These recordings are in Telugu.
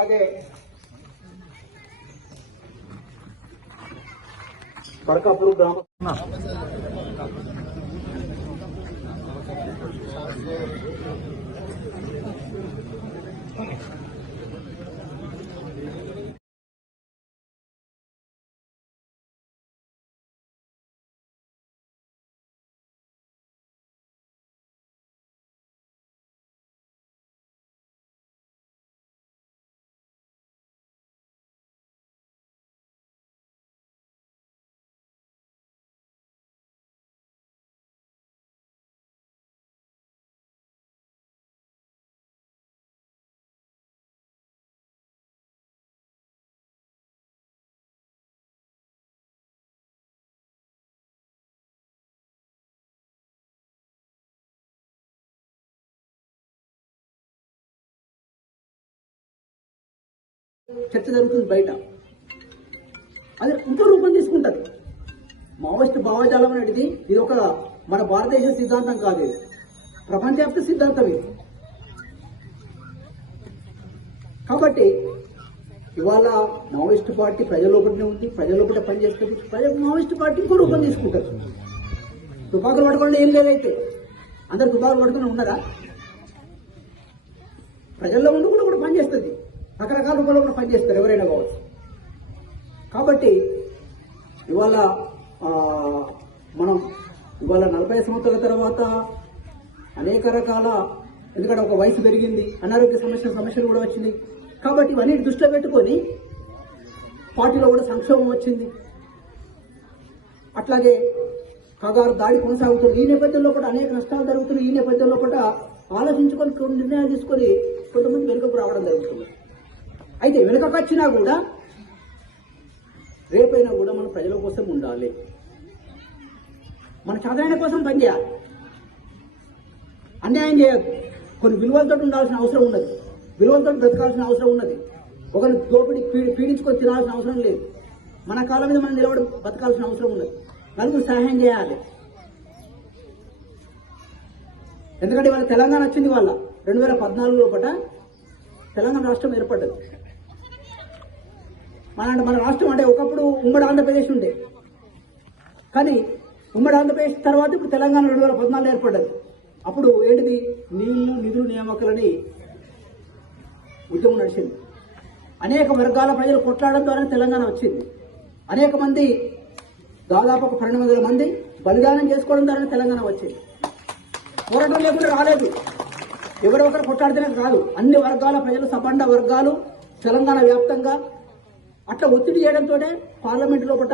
అట్లాగే పడకాపూర్ గ్రామ చర్చ జరుగుతుంది బయట. అది ఇంకో రూపం తీసుకుంటుంది. మావోయిస్ట్ భావజాలం అనేది ఇది ఒక మన భారతదేశ సిద్ధాంతం కాదు ప్రపంచవ్యాప్త సిద్ధాంతం ఇది. కాబట్టి ఇవాళ మావోయిస్ట్ పార్టీ ప్రజల లోపలనే ఉంది ప్రజల లోపల పనిచేస్తుంది ప్రజలు మావోయిస్ట్ పార్టీ ఇంకో రూపం తీసుకుంటారు. తుపాకులు పట్టుకోండి ఏం లేదైతే అందరు తుపాకులు పట్టుకుని ఉన్నారా? ప్రజల్లో ఉండి కూడా పనిచేస్తుంది రకరకాల రూపంలో కూడా పనిచేస్తారు ఎవరైనా కావచ్చు. కాబట్టి ఇవాళ మనం ఇవాళ నలభై సంవత్సరాల తర్వాత అనేక రకాల ఎందుకంటే ఒక వయసు పెరిగింది అనారోగ్య సమస్య సమస్యలు కూడా వచ్చింది. కాబట్టి ఇవన్నీ దృష్టిలో పెట్టుకొని పార్టీలో కూడా సంక్షోభం వచ్చింది. అట్లాగే కగారు దాడి కొనసాగుతుంది. ఈ నేపథ్యంలో కూడా అనేక నష్టాలు జరుగుతున్నాయి. ఈ నేపథ్యంలో కూడా ఆలోచించుకొని కొన్ని నిర్ణయాలు తీసుకొని కొంతమంది వెనుకకు రావడం జరుగుతుంది. అయితే వెనుకకొచ్చినా కూడా రేపైనా కూడా మనం ప్రజల కోసం ఉండాలి. మన చదవైన కోసం పనిచేయాలి అన్యాయం చేయద్దు. కొన్ని విలువలతో ఉండాల్సిన అవసరం ఉన్నది. విలువలతో బ్రతకాల్సిన అవసరం ఉన్నది. ఒకరిని దోపిడి పీడి పీడించుకొని తినాల్సిన అవసరం లేదు. మన కాలం మీద మనం నిలబడి బతకాల్సిన అవసరం ఉన్నది. నలుగురు సహాయం చేయాలి. ఎందుకంటే వాళ్ళ తెలంగాణ వచ్చింది వాళ్ళ రెండు వేల పద్నాలుగు లోపల తెలంగాణ రాష్ట్రం ఏర్పడ్డది. మన మన రాష్ట్రం అంటే ఒకప్పుడు ఉమ్మడి ఆంధ్రప్రదేశ్ ఉండే. కానీ ఉమ్మడి ఆంధ్రప్రదేశ్ తర్వాత ఇప్పుడు తెలంగాణ రెండు వేల పద్నాలుగు ఏర్పడ్డది. అప్పుడు ఏంటిది? నీళ్ళు నిధులు నియామకాలని ఉద్యమం నడిచింది. అనేక వర్గాల ప్రజలు కొట్లాడడం ద్వారా తెలంగాణ వచ్చింది. అనేక మంది దాదాపు ఒక పన్నెండు వందల మంది బలిదానం చేసుకోవడం ద్వారా తెలంగాణ వచ్చింది. పోరాటం లేకుండా రాలేదు. ఎవరో ఒకరు కొట్లాడితేనే కాదు. అన్ని వర్గాల ప్రజలు సబండ వర్గాలు తెలంగాణ వ్యాప్తంగా అట్లా ఒత్తిడి చేయడంతో పార్లమెంట్ లోపల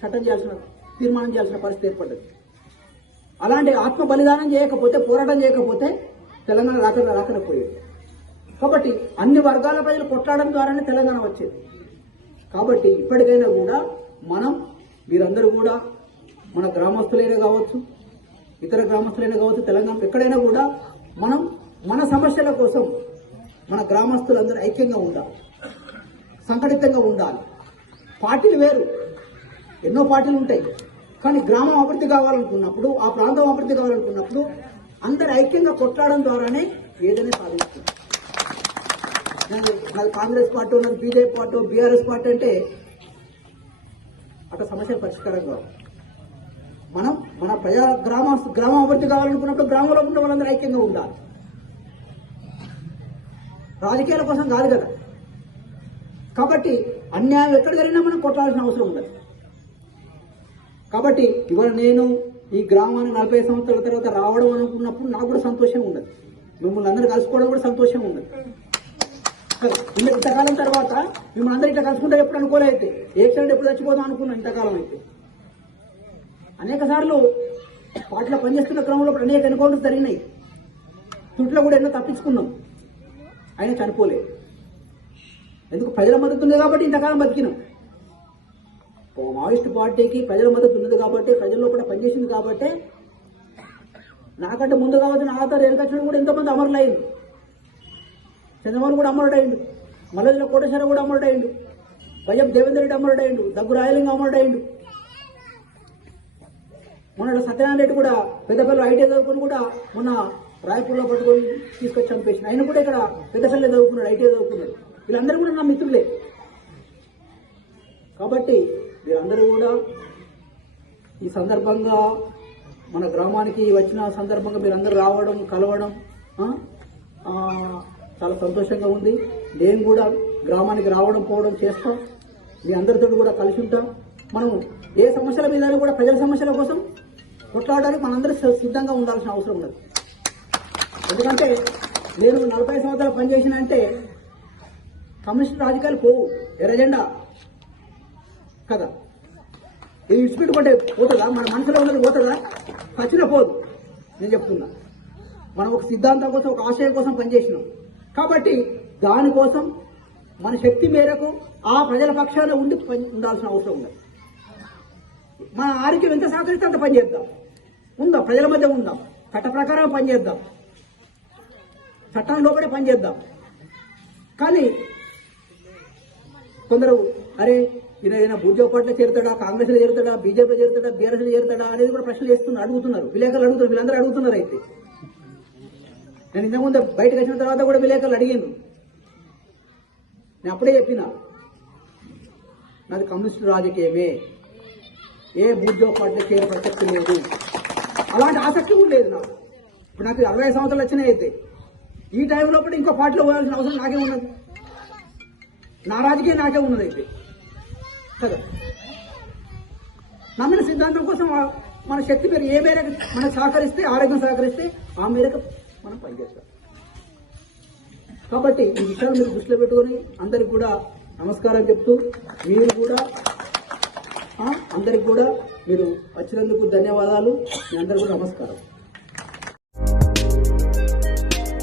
చట్టం చేయాల్సిన తీర్మానం చేయాల్సిన పరిస్థితి ఏర్పడ్డది. అలాంటి ఆత్మ బలిదానం చేయకపోతే పోరాటం చేయకపోతే తెలంగాణ రాక రాకనపోయేది. కాబట్టి అన్ని వర్గాల ప్రజలు కొట్లాడడం ద్వారానే తెలంగాణ వచ్చేది. కాబట్టి ఇప్పటికైనా కూడా మనం మీరందరూ కూడా మన గ్రామస్తులైనా కావచ్చు ఇతర గ్రామస్తులైనా కావచ్చు తెలంగాణ ఎక్కడైనా కూడా మనం మన సమస్యల కోసం మన గ్రామస్తులందరూ ఐక్యంగా ఉండాలి. సంఘటితంగా ఉండాలి. పార్టీలు వేరు. ఎన్నో పార్టీలు ఉంటాయి. కానీ గ్రామం అభివృద్ధి కావాలనుకున్నప్పుడు ఆ ప్రాంతం అభివృద్ధి కావాలనుకున్నప్పుడు అందరు ఐక్యంగా కొట్లాడడం ద్వారానే ఏదైనా సాధిస్తుంది నాది కాంగ్రెస్ పార్టీ ఉన్నది బీజేపీ పార్టీ బీఆర్ఎస్ పార్టీ అంటే అక్కడ సమస్య పరిష్కారం కావు. మనం మన ప్రజా గ్రామ గ్రామ అభివృద్ధి కావాలనుకున్నప్పుడు గ్రామంలో ఉన్న వాళ్ళందరూ ఐక్యంగా ఉండాలి. రాజకీయాల కోసం కాదు కదా. కాబట్టి అన్యాయం ఎక్కడ జరిగినా మనం కొట్టాల్సిన అవసరం ఉండదు. కాబట్టి ఇవాళ నేను ఈ గ్రామానికి నలభై సంవత్సరాల తర్వాత రావడం అనుకున్నప్పుడు నాకు కూడా సంతోషం ఉండదు. మిమ్మల్ని అందరూ కలుసుకోవడం కూడా సంతోషం ఉండదు. ఇంతకాలం తర్వాత మిమ్మల్ని అందరూ ఇట్లా కలుసుకుంటే ఎప్పుడు అనుకోలేదు ఏ క్షణం ఎప్పుడు చచ్చిపోదాం అనుకున్నాం ఇంతకాలం అయితే. అనేక సార్లు వాటిలో పనిచేస్తున్న క్రమంలో అనేక ఎన్కౌంటర్స్ జరిగినాయి. తుట్లో కూడా ఎన్నో తప్పించుకున్నాం. ఆయన చనిపోలేదు. ఎందుకు ప్రజల మద్దతు ఉంది కాబట్టి ఇంతకాలం బతికినాం? మావోయిస్ట్ పార్టీకి ప్రజల మద్దతు ఉన్నది కాబట్టి ప్రజల్లో కూడా పనిచేసింది కాబట్టి నాకంటే ముందు కావచ్చు నా ఆధార్ ఎన్నికచ్చిన కూడా ఎంతమంది అమరులైంది చంద్రబాబు కూడా అమరుడైండు. మల్లజుల కోటేశ్వర కూడా అమరుడైండు. అయిండు భయం దేవేందర్ రెడ్డి అమరుడైండు. దగ్గు రాయలింగ అమరుడైండు. మొన్న సత్యనారాయణ రెడ్డి కూడా పెద్దపల్లి ఐటీ చదువుకుని కూడా మొన్న రాయపూర్లో పట్టుకొని తీసుకొచ్చి చంపేసిన ఆయన కూడా ఇక్కడ పెద్దపల్లి చదువుకున్నాడు ఐటీ చదువుకున్నాడు. వీళ్ళందరూ కూడా నా మిత్రులే. కాబట్టి వీరందరూ కూడా ఈ సందర్భంగా మన గ్రామానికి వచ్చిన సందర్భంగా మీరందరూ రావడం కలవడం చాలా సంతోషంగా ఉంది. నేను కూడా గ్రామానికి రావడం పోవడం చేస్తాం. మీ అందరితో కూడా కలిసి ఉంటాం. మనం ఏ సమస్యల మీద కూడా ప్రజల సమస్యల కోసం కొట్లాడడానికి మనందరూ సిద్ధంగా ఉండాల్సిన అవసరం ఉన్నది ఎందుకంటే నేను నలభై సంవత్సరాలు పనిచేసిన అంటే కమ్యూనిస్ట్ రాజకీయాలు పోవు. ఎర్రజెండా కదా? ఇది విడిచిపెట్టుకుంటే పోతుందా? మన మనసులో ఉన్నది పోతుందా? ఖచ్చితంగా పోదు. నేను చెప్తున్నా. మనం ఒక సిద్ధాంతం కోసం ఒక ఆశయం కోసం పనిచేసినాం. కాబట్టి దానికోసం మన శక్తి మేరకు ఆ ప్రజల పక్షాన ఉండి పని ఉండాల్సిన అవసరం ఉంది. మన ఆరోగ్యం ఎంత సహకరిస్తే అంత పనిచేద్దాం ఉందాం? ప్రజల మధ్య ఉందాం? చట్ట ప్రకారం పని చేద్దాం. చట్టం లోపలే కానీ కొందరు అరే ఈయన ఏదైనా పార్టీలో చేరుతాడా కాంగ్రెస్లో చేరుతాడా బీజేపీలో చేరుతాడా బీఆర్ఎస్లో చేరుతాడా అనేది కూడా ప్రశ్నలు వేస్తున్నారు అడుగుతున్నారు. విలేకరులు అడుగుతున్నారు వీళ్ళందరూ అడుగుతున్నారు అయితే. నేను ఇంతకుముందు బయటకు వచ్చిన తర్వాత కూడా విలేకరులు అడిగాను నేను అప్పుడే చెప్పిన నాది కమ్యూనిస్టు రాజకీయమే. ఏ భూజో పార్టీలో చేరే ప్రసక్తి లేదు. అలాంటి ఆసక్తి కూడా లేదు నాకు. ఇప్పుడు నాకు అరవై సంవత్సరాలు వచ్చినాయి అయితే. ఈ టైంలో కూడా ఇంకో పార్టీలో పోవాల్సిన అవసరం నాకే ఉన్నది. నా రాజకీయం నాకే ఉన్నది అయితే. కదా? నమ్మిన సిద్ధాంతం కోసం మన శక్తి మేర ఏ మేరకు మనకు సహకరిస్తే ఆరోగ్యం సహకరిస్తే ఆ మేరకు మనం పనిచేస్తాం. కాబట్టి ఈ విషయాలు మీరు దృష్టిలో పెట్టుకొని అందరికి కూడా నమస్కారం చెప్తూ మీరు కూడా అందరికి కూడా మీరు వచ్చినందుకు ధన్యవాదాలు. మీ అందరికీ కూడా నమస్కారం.